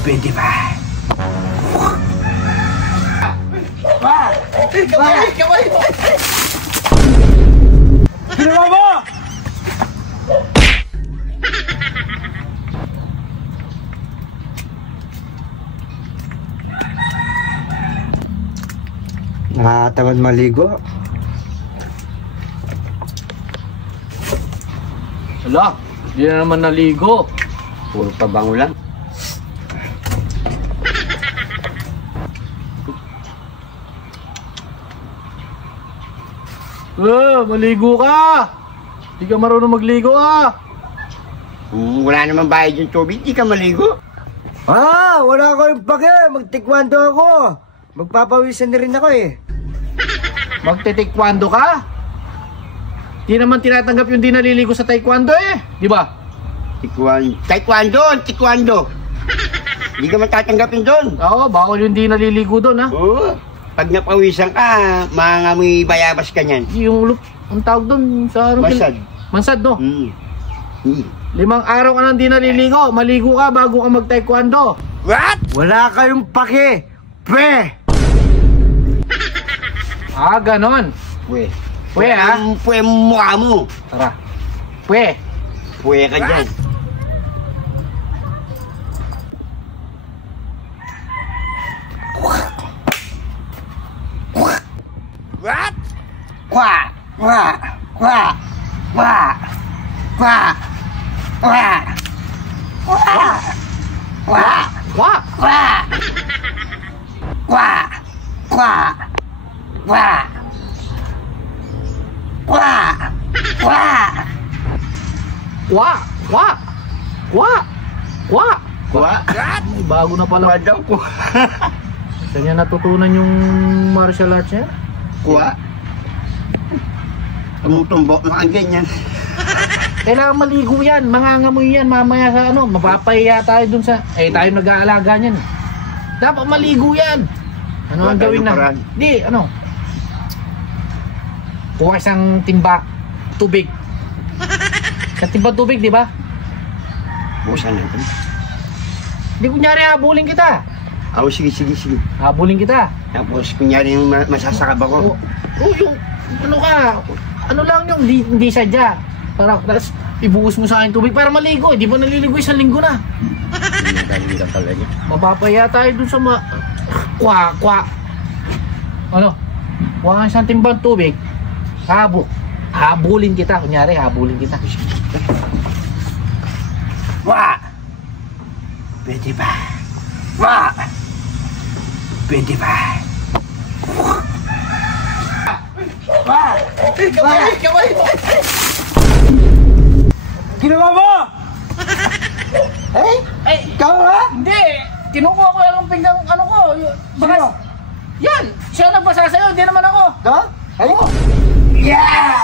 Pwede ba? Kamay! Ginawa mo! Nakatamad maligo. Ala, hindi na naman naligo. Puro pabango lang. Maligo ka! Hindi ka marunong magligo Wala naman bayad yung tubig, di ka maligo. Wala ko yung pake. Magtikwando ako. Magpapawisan na rin ako eh. Magte-taekwondo ka? Di naman tinatanggap yung di naliligo sa taekwondo di ba? Taekwondo. Hindi ka matatanggapin doon. Oo, bawal yung di naliligo doon Oo. Pag napawisan ka, mangamoy bayabas ka niyan. Ang tawag doon sa Mansad. Mansad, no? 5 Mm. araw ka nang di naliligo. Maligo ka bago ka mag-taekwondo. What? Wala kayong pake. Pre! Ganon. Pwe. Pwe, Pwe mukha mo. Tara. Pwe. Pwe ka dyan. What? Kwa! Kwa! Kwa! Kwa! Kwa! Kwa! Kwa! Kwa! Kwa. Kwa! Kwa! Kwa! Kwa! Kwa! Kwa! Kwa. Kwa. Kwa. Kwa. Kwa? Ay, bago na pala. Kwa daw po. Saan niya natutunan yung martial arts niya? Kwa? Tumutumbok mga ganyan. Kailangan maligo yan, mangangamoy yan mamaya sa mapapahiya tayo dun sa, tayo nag-aalaga niyan. Dapat maligo yan. Ano ang gawin na? Di, kuha isang timba tubig. Sa timba tubig, di ba? Busan natin. Di kunyari habulin kita. Sige. Habulin kita. Tapos kunyari yung masasakab ako. Yung, ano lang yung hindi sadya. Parang, ibuhos mo sa akin tubig para maligo. Di ba naliligo isang linggo na? Hindi lang talaga. Mapapaya tayo dun sa kwa. Kuha ka isang timbang tubig. Habulin kita. Kunyari, habulin kita. Wa! Pwede ba? Wa! Pwede ba? Wa! Kamay! Ginawa mo! Ikaw ha? Hindi! Kinukuha ko lang ang pinggang ko. Sino? Yan! Siya nagbasa sa'yo, hindi naman ako. Ka? Yeah!